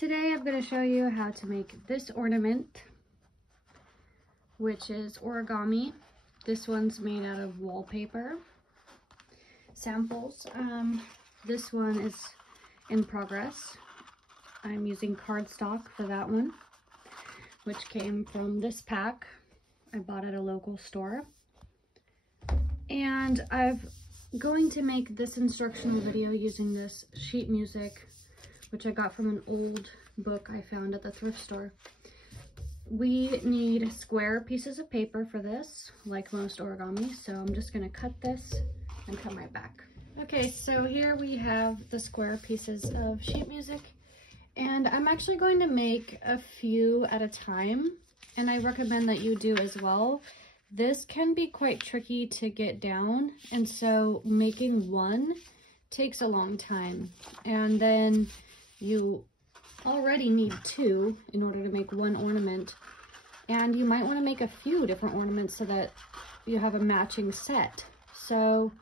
Today I'm going to show you how to make this ornament, which is origami. This one's made out of wallpaper. Samples. This one is in progress. I'm using cardstock for that one, which came from this pack I bought at a local store. And I'm going to make this instructional video using this sheet music, which I got from an old book I found at the thrift store. We need square pieces of paper for this, like most origami, so I'm just going to cut this and come right back. Okay, so here we have the square pieces of sheet music, and I'm actually going to make a few at a time, and I recommend that you do as well. This can be quite tricky to get down, and so making one takes a long time, and then you already need two in order to make one ornament, and you might want to make a few different ornaments so that you have a matching set. So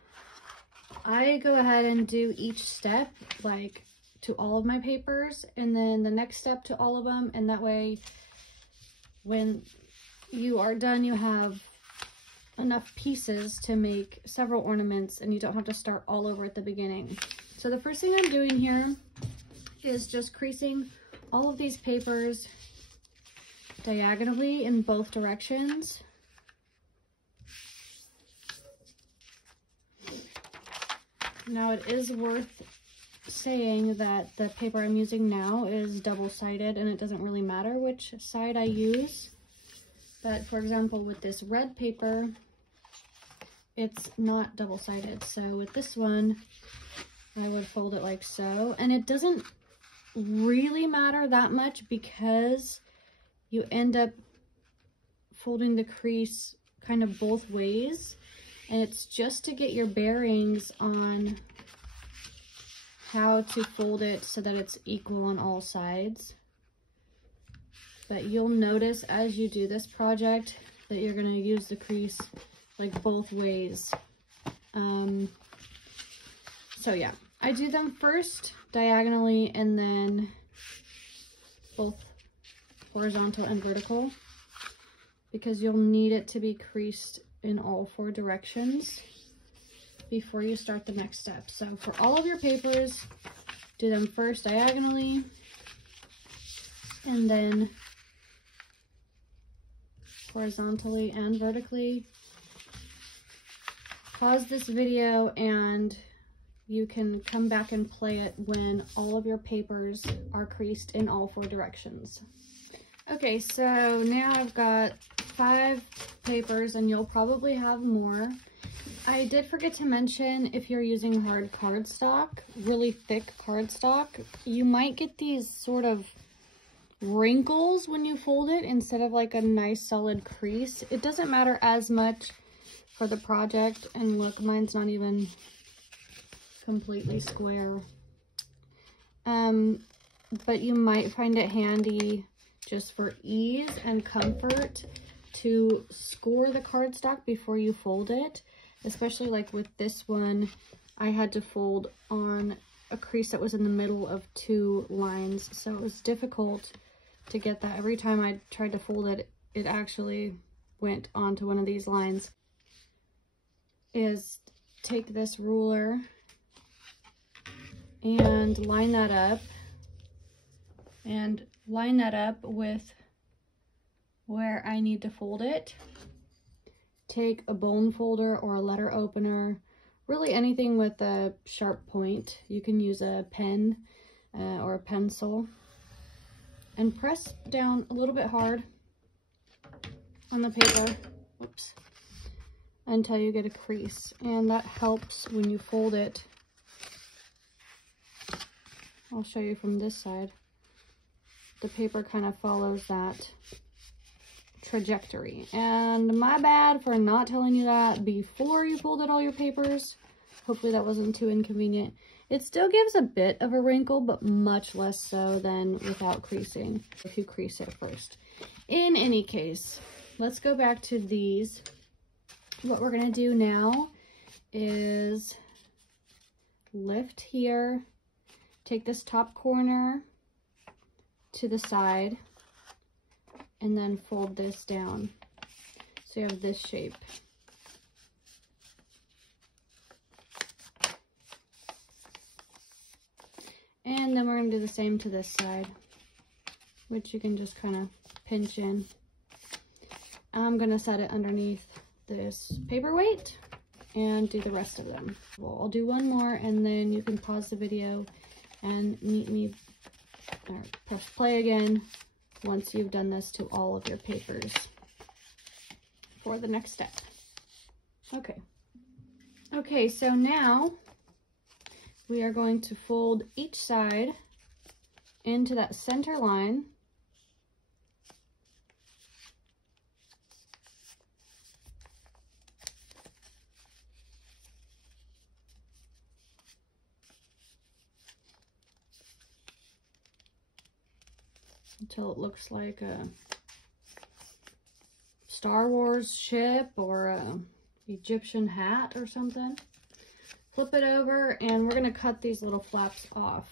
I go ahead and do each step like to all of my papers, and then the next step to all of them, and that way when you are done you have enough pieces to make several ornaments and you don't have to start all over at the beginning. So the first thing I'm doing here is just creasing all of these papers diagonally in both directions. Now it is worth saying that the paper I'm using now is double-sided, and it doesn't really matter which side I use. But for example, with this red paper, it's not double-sided. So with this one, I would fold it like so, and it doesn't really matter that much because you end up folding the crease kind of both ways, and it's just to get your bearings on how to fold it so that it's equal on all sides. But you'll notice as you do this project that you're going to use the crease like both ways. So yeah, I do them first diagonally and then both horizontal and vertical, because you'll need it to be creased in all four directions before you start the next step. So for all of your papers, do them first diagonally and then horizontally and vertically. Pause this video and you can come back and play it when all of your papers are creased in all four directions. Okay, so now I've got 5 papers, and you'll probably have more. I did forget to mention, if you're using hard cardstock, really thick cardstock, you might get these sort of wrinkles when you fold it instead of like a nice solid crease. It doesn't matter as much for the project, and look, mine's not even completely square. But you might find it handy just for ease and comfort to score the cardstock before you fold it, especially like with this one. I had to fold on a crease that was in the middle of 2 lines, so it was difficult to get that. Every time I tried to fold it, it actually went onto one of these lines. Is take this ruler and line that up, and line that up with where I need to fold it. Take a bone folder or a letter opener, really anything with a sharp point. You can use a pen or a pencil, and press down a little bit hard on the paper, whoops, until you get a crease, and that helps when you fold it. I'll show you from this side. The paper kind of follows that trajectory, and my bad for not telling you that before you folded all your papers. Hopefully that wasn't too inconvenient. It still gives a bit of a wrinkle, but much less so than without creasing, if you crease it first. In any case, let's go back to these. What we're going to do now is lift here, take this top corner, to the side and then fold this down. So you have this shape. And then we're going to do the same to this side, which you can just kind of pinch in. I'm going to set it underneath this paperweight and do the rest of them. Well, I'll do one more and then you can pause the video and meet me, or press play again once you've done this to all of your papers for the next step. Okay, so now we are going to fold each side into that center line. Until it looks like a Star Wars ship or a Egyptian hat or something. Flip it over and we're going to cut these little flaps off.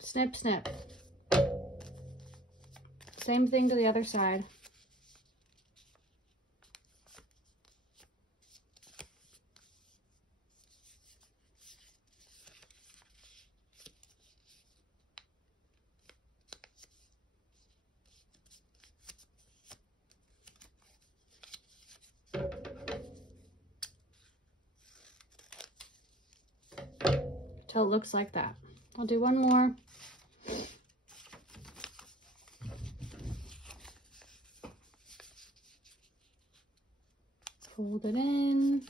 Snip, snip. Same thing to the other side. Till it looks like that. I'll do one more. Fold it in.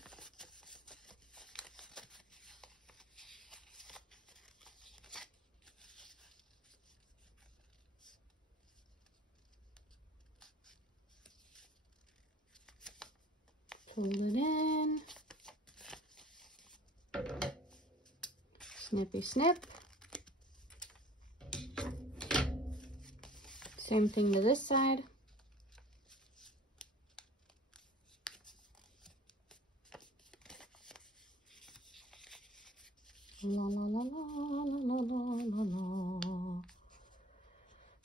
Fold it in. Snippy snip. Same thing to this side. La la la la la la la la.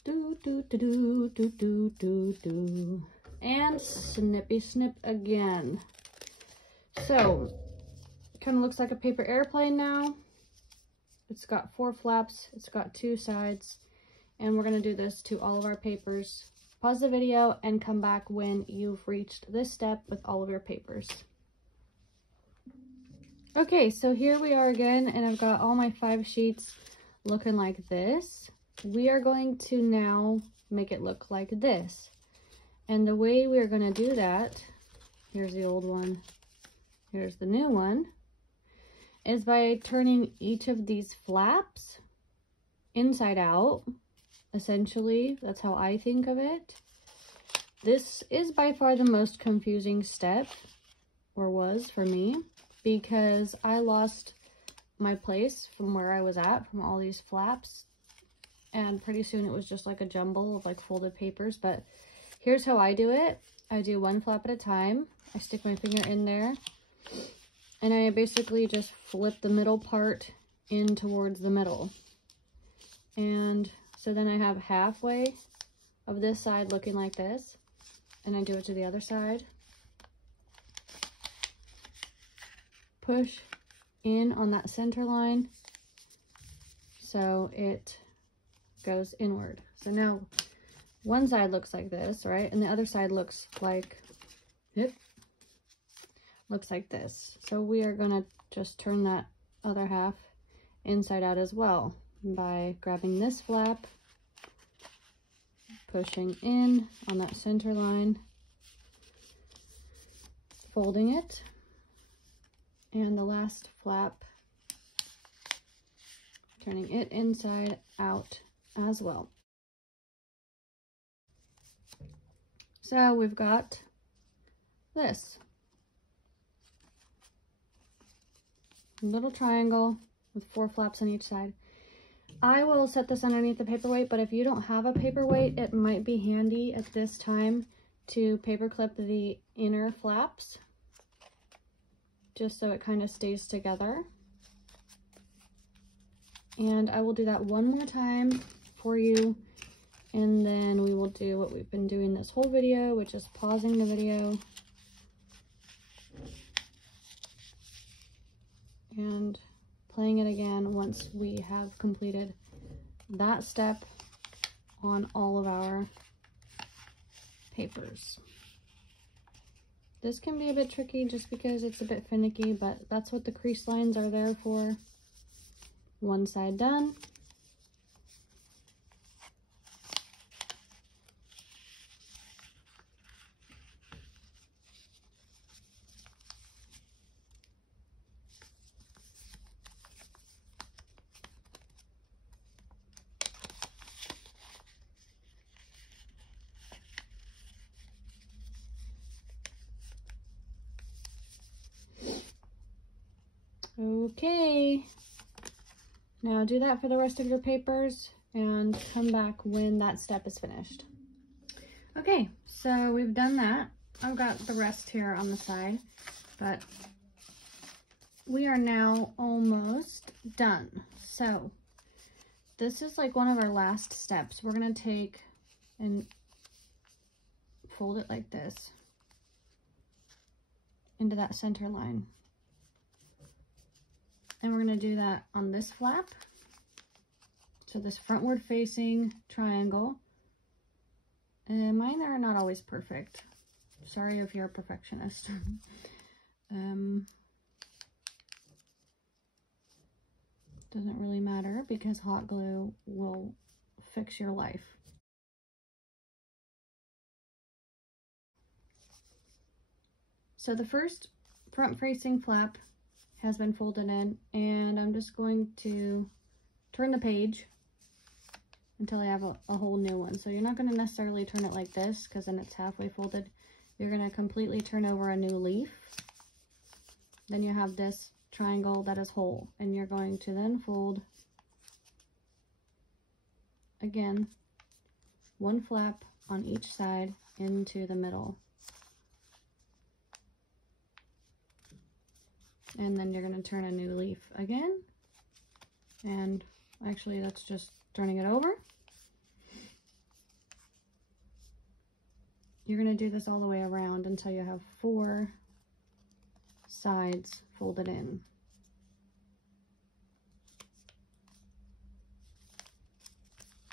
Do do do do do do do do. And snippy snip again. So kind of looks like a paper airplane now. It's got 4 flaps, it's got 2 sides, and we're going to do this to all of our papers. Pause the video and come back when you've reached this step with all of your papers. Okay, so here we are again, and I've got all my 5 sheets looking like this. We are going to now make it look like this. And the way we're going to do that, here's the old one, here's the new one, is by turning each of these flaps inside out. Essentially, that's how I think of it. This is by far the most confusing step, or was for me, because I lost my place from where I was at from all these flaps, and pretty soon it was just like a jumble of like folded papers. But here's how I do it. I do 1 flap at a time. I stick my finger in there, and I basically just flip the middle part in towards the middle. And so then I have halfway of this side looking like this, and I do it to the other side. Push in on that center line so it goes inward. So now one side looks like this, right? And the other side looks like, looks like this. So we are gonna just turn that other half inside out as well by grabbing this flap, pushing in on that center line, folding it, and the last flap, turning it inside out as well. So we've got this little triangle with 4 flaps on each side. I will set this underneath the paperweight, but if you don't have a paperweight, it might be handy at this time to paper clip the inner flaps, just so it kind of stays together. And I will do that one more time for you, and then we will do what we've been doing this whole video, which is pausing the video and playing it again once we have completed that step on all of our papers. This can be a bit tricky just because it's a bit finicky, but that's what the crease lines are there for. One side done. Okay, now do that for the rest of your papers and come back when that step is finished. Okay, so we've done that. I've got the rest here on the side, but we are now almost done. So this is like one of our last steps. We're going to take and fold it like this into that center line. And we're going to do that on this flap. So this frontward facing triangle. And mine are not always perfect. Sorry if you're a perfectionist. Doesn't really matter because hot glue will fix your life. So the first front facing flap has been folded in, and I'm just going to turn the page until I have a whole new one. So you're not going to necessarily turn it like this because then it's halfway folded. You're going to completely turn over a new leaf. Then you have this triangle that is whole, and you're going to then fold again one flap on each side into the middle. And then you're going to turn a new leaf again. And actually that's just turning it over. You're going to do this all the way around until you have 4 sides folded in.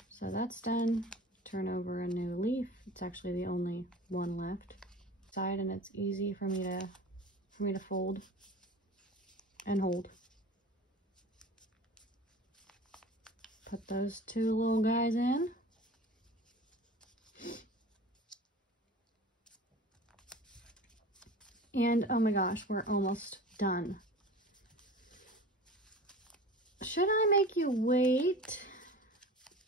So that's done. Turn over a new leaf. It's actually the only one left. Side, and it's easy for me to fold and hold. Put those 2 little guys in. And oh my gosh, we're almost done. Should I make you wait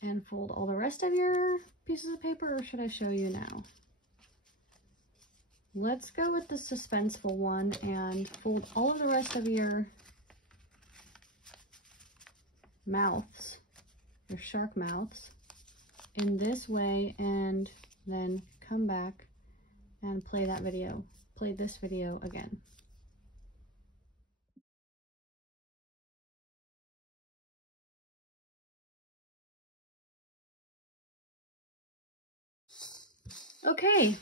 and fold all the rest of your pieces of paper, or should I show you now? Let's go with the suspenseful one and fold all of the rest of your mouths, your shark mouths, in this way, and then come back and play this video again. Okay,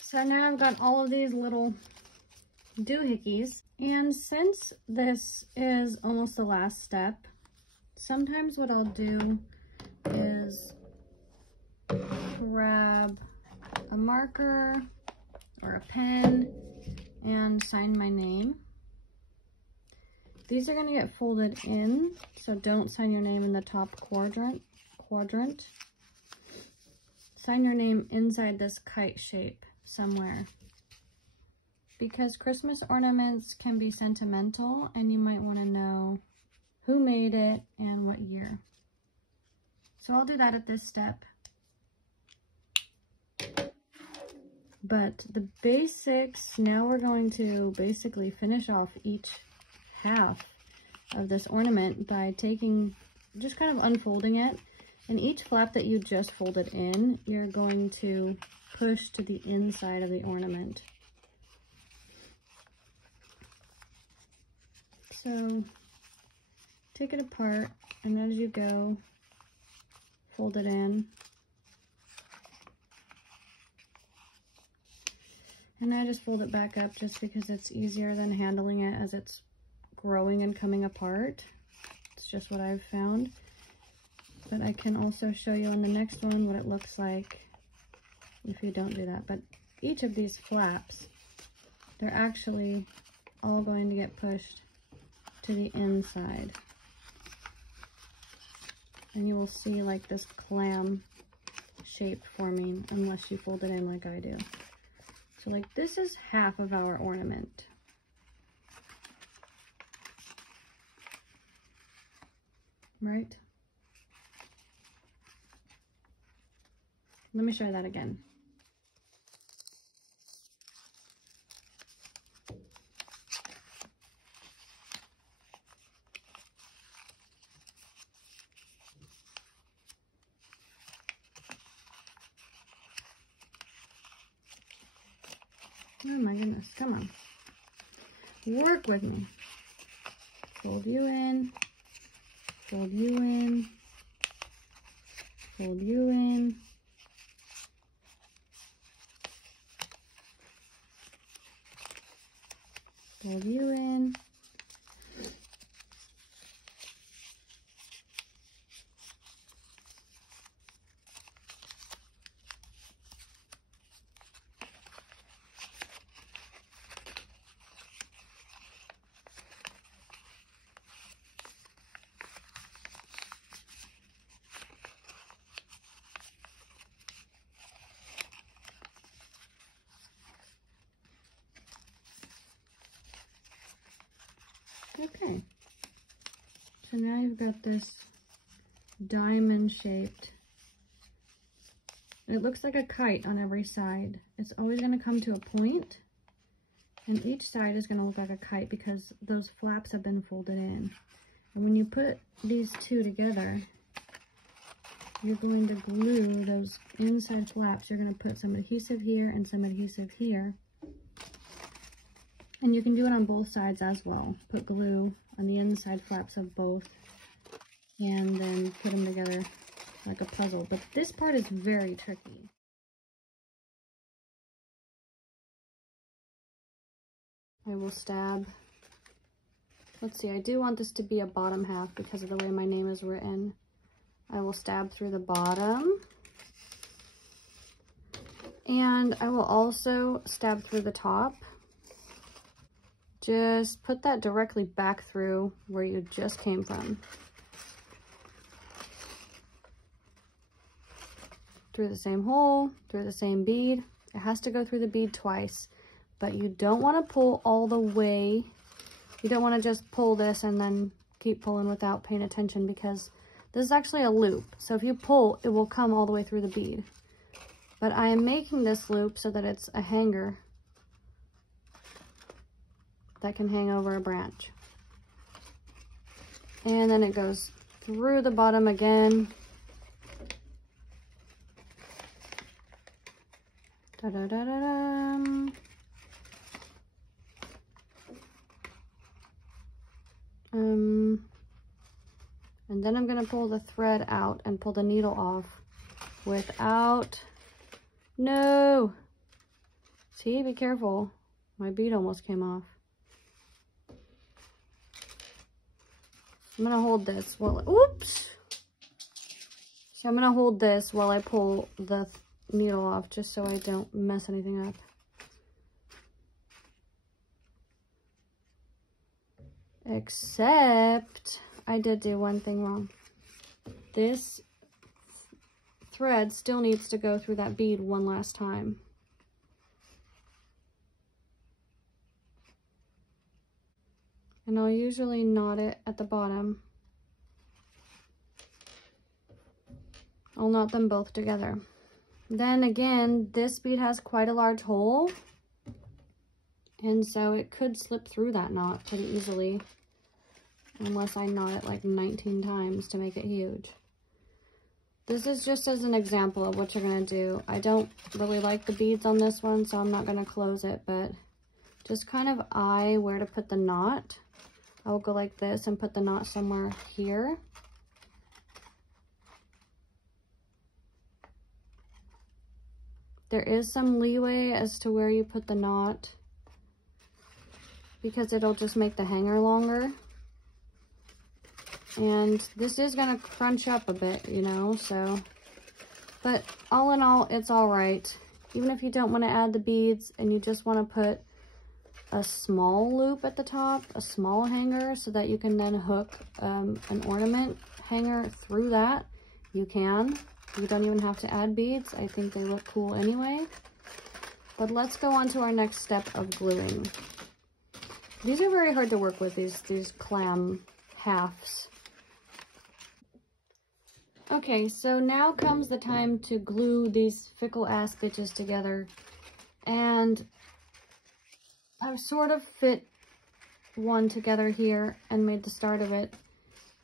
so now I've got all of these little doohickeys, and since this is almost the last step, sometimes what I'll do is grab a marker or a pen and sign my name. These are going to get folded in, so don't sign your name in the top quadrant. Sign your name inside this kite shape somewhere, because Christmas ornaments can be sentimental and you might want to know who made it and what year. So I'll do that at this step. But the basics, now we're going to basically finish off each half of this ornament by just kind of unfolding it. And each flap that you just folded in, you're going to push to the inside of the ornament. So take it apart And as you go, fold it in. And I just fold it back up just because it's easier than handling it as it's growing and coming apart. It's just what I've found. But I can also show you on the next one what it looks like if you don't do that. But each of these flaps, they're actually all going to get pushed to the inside. And you will see like this clam shape forming unless you fold it in like I do. So like this is half of our ornament. Right? Let me show you that again. Oh my goodness, come on. Work with me. Fold you in, fold you in, fold you in. Fold you in. Okay, so now you've got this diamond shaped, it looks like a kite on every side. It's always going to come to a point, and each side is going to look like a kite because those flaps have been folded in. And when you put these two together, you're going to glue those inside flaps. You're going to put some adhesive here and some adhesive here. And you can do it on both sides as well. Put glue on the inside flaps of both and then put them together like a puzzle. But this part is very tricky. I will stab. Let's see, I do want this to be a bottom half because of the way my name is written. I will stab through the bottom. And I will also stab through the top. Just put that directly back through where you just came from. Through the same hole, through the same bead. It has to go through the bead twice, but you don't want to pull all the way. You don't want to just pull this and then keep pulling without paying attention because this is actually a loop. So if you pull, it will come all the way through the bead. But I am making this loop so that it's a hanger that can hang over a branch. And then it goes through the bottom again. Da-da-da-da-dum. And then I'm gonna pull the thread out and pull the needle off without, no! See, be careful. My bead almost came off. I'm gonna hold this while, oops! So I'm gonna hold this while I pull the needle off just so I don't mess anything up. Except I did do one thing wrong. This thread still needs to go through that bead one last time. And I'll usually knot it at the bottom. I'll knot them both together. Then again, this bead has quite a large hole, and so it could slip through that knot pretty easily, unless I knot it like 19 times to make it huge. This is just as an example of what you're gonna do. I don't really like the beads on this one, so I'm not gonna close it, but just kind of eye where to put the knot. I'll go like this and put the knot somewhere here. There is some leeway as to where you put the knot because it'll just make the hanger longer. And this is gonna crunch up a bit, you know, so, but all in all, it's all right. Even if you don't want to add the beads and you just want to put a small loop at the top, a small hanger, so that you can then hook an ornament hanger through that, you can. You don't even have to add beads. I think they look cool anyway. But let's go on to our next step of gluing. These are very hard to work with, these clam halves. Okay, so now comes the time to glue these fickle ass bitches together. And I've sort of fit one together here and made the start of it.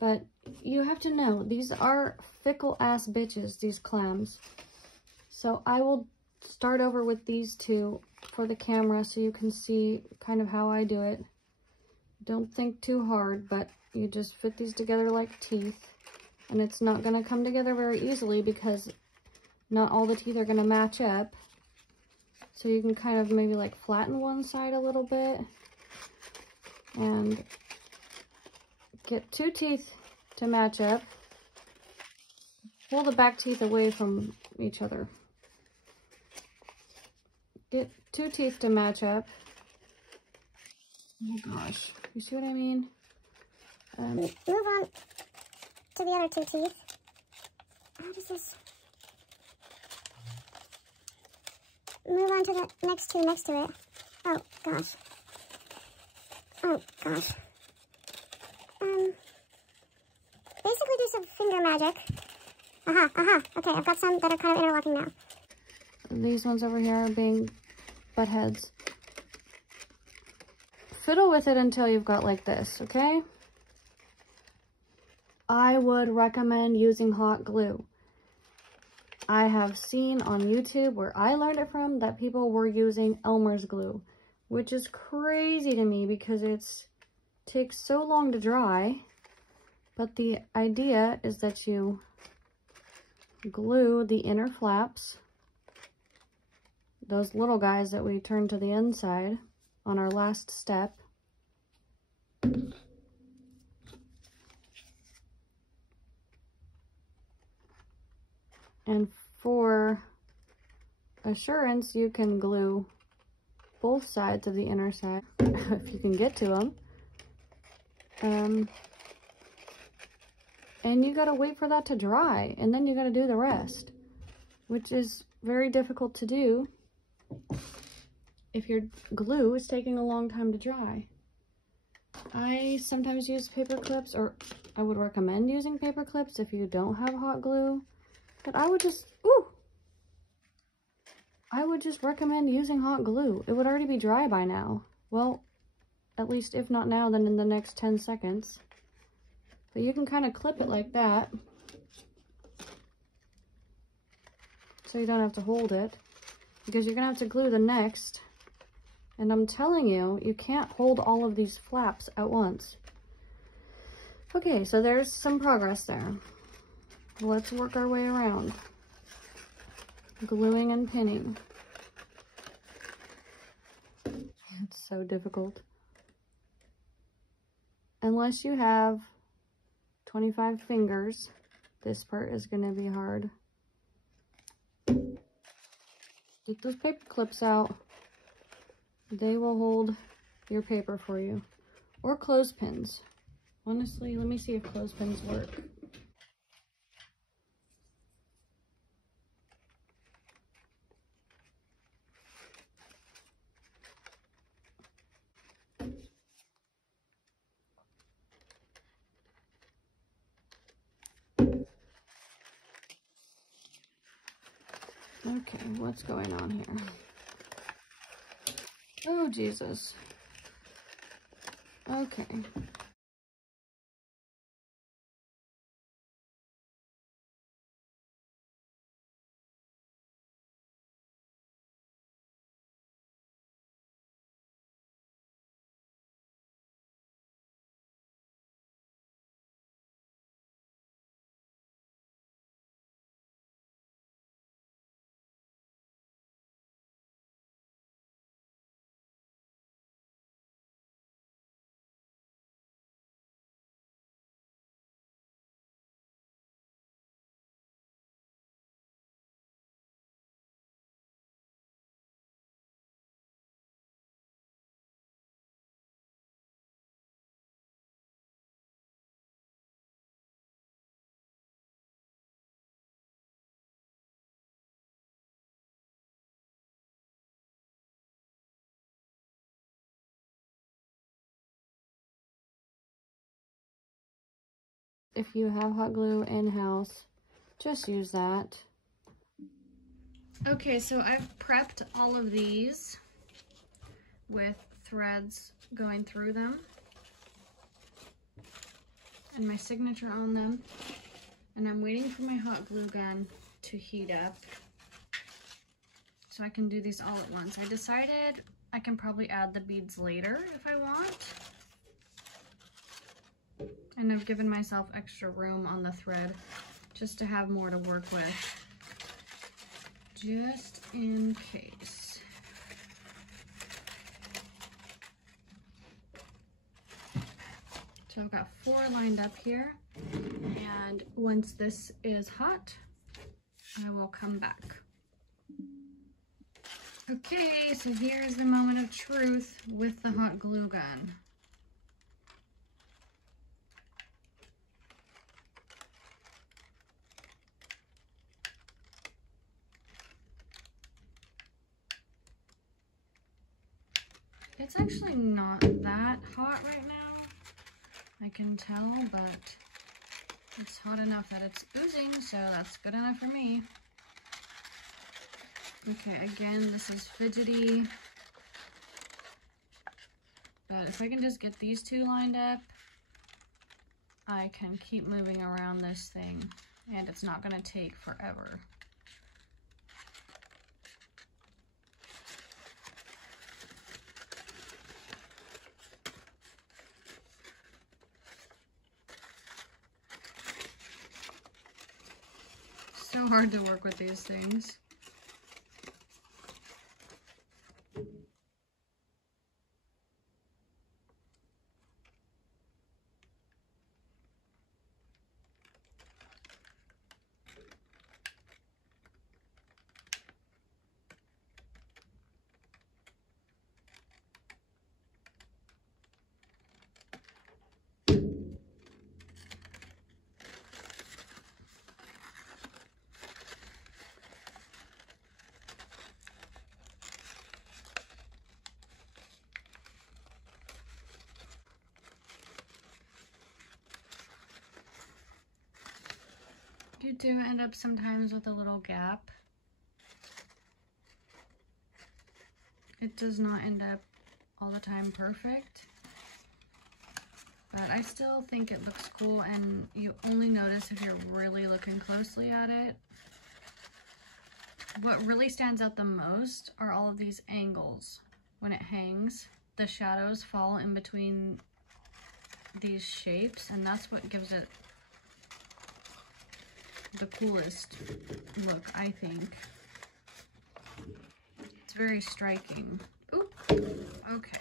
But you have to know, these are fickle ass bitches, these clams. So I will start over with these two for the camera so you can see kind of how I do it. Don't think too hard, but you just fit these together like teeth. And it's not going to come together very easily because not all the teeth are going to match up. So you can kind of maybe like flatten one side a little bit and get two teeth to match up. Pull the back teeth away from each other. Get two teeth to match up. Oh gosh, you see what I mean? Move on to the other two teeth. How does this... Move on to the next two next to it. Oh gosh. Oh gosh. Basically do some finger magic. Okay, I've got some that are kind of interlocking now. These ones over here are being butt heads. Fiddle with it until you've got like this, okay? I would recommend using hot glue. I have seen on YouTube, where I learned it from, that people were using Elmer's glue, which is crazy to me because it takes so long to dry. But the idea is that you glue the inner flaps, those little guys that we turned to the inside on our last step. And for assurance, you can glue both sides of the inner side if you can get to them. And you gotta wait for that to dry, and then you gotta do the rest, which is very difficult to do if your glue is taking a long time to dry. I sometimes use paper clips, or I would recommend using paper clips if you don't have hot glue. But I would just, I would just recommend using hot glue. It would already be dry by now. Well, at least if not now, then in the next 10 seconds. But you can kind of clip it like that, so you don't have to hold it, because you're gonna have to glue the next. And I'm telling you, you can't hold all of these flaps at once. Okay, so there's some progress there. Let's work our way around. Gluing and pinning. It's so difficult. Unless you have 25 fingers, this part is going to be hard. Get those paper clips out. They will hold your paper for you. Or clothespins. Honestly, let me see if clothespins work. Okay, what's going on here? Oh, Jesus. Okay. if you have hot glue in-house, just use that. Okay, so I've prepped all of these with threads going through them and my signature on them. And I'm waiting for my hot glue gun to heat up so I can do these all at once. I decided I can probably add the beads later if I want. And I've given myself extra room on the thread just to have more to work with, just in case. So I've got 4 lined up here, and once this is hot, I will come back. Okay, so here's the moment of truth with the hot glue gun. It's actually not that hot right now, I can tell, but it's hot enough that it's oozing, so that's good enough for me. Okay, again, this is fidgety, but if I can just get these 2 lined up, I can keep moving around this thing, and it's not going to take forever. So hard to work with these things. You do end up sometimes with a little gap. It does not end up all the time perfect, but I still think it looks cool, and you only notice if you're really looking closely at it. What really stands out the most are all of these angles. When it hangs, the shadows fall in between these shapes, and that's what gives it the coolest look, I think. It's very striking. Ooh, okay.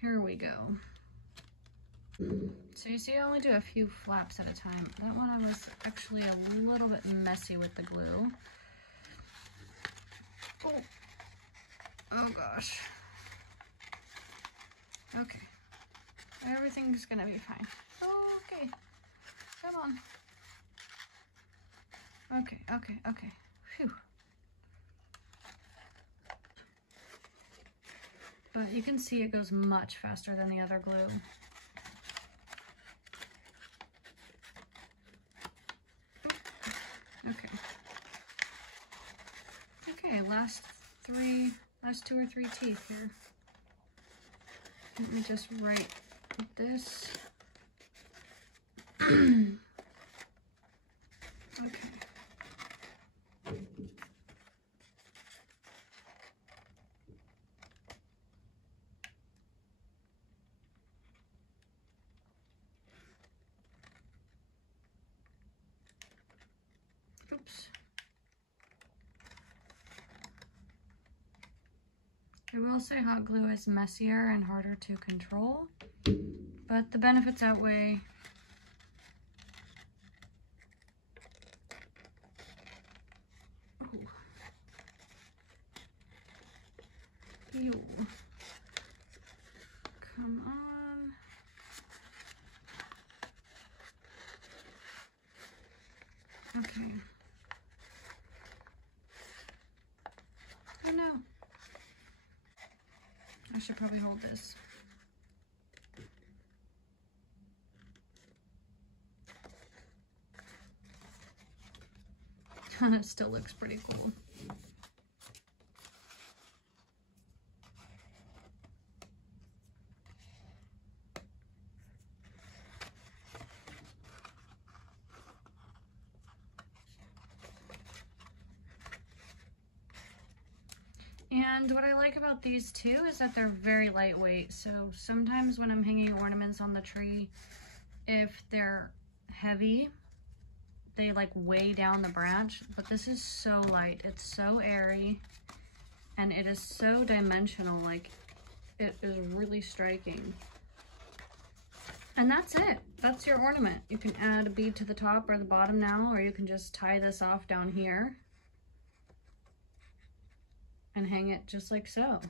Here we go. So you see I only do a few flaps at a time. That one I was actually a little bit messy with the glue. Oh gosh. Okay. Everything's gonna be fine. Okay. Come on. Okay, okay, okay. Phew. But you can see it goes much faster than the other glue. Okay. Okay, last 2 or 3 teeth here. Let me just write this. Okay. Oops. I will say hot glue is messier and harder to control, but the benefits outweigh. Oh. Ew. Come on. Okay. Oh no. I should probably hold this. It still looks pretty cool. And what I like about these too is that they're very lightweight. So sometimes when I'm hanging ornaments on the tree, if they're heavy, they like weigh down the branch, but this is so light. It's so airy and it is so dimensional. Like, it is really striking. And that's it. That's your ornament. You can add a bead to the top or the bottom now, or you can just tie this off down here and hang it just like so.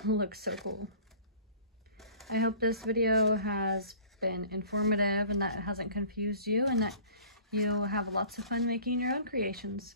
It looks so cool. I hope this video has been informative and that it hasn't confused you, and that you have lots of fun making your own creations.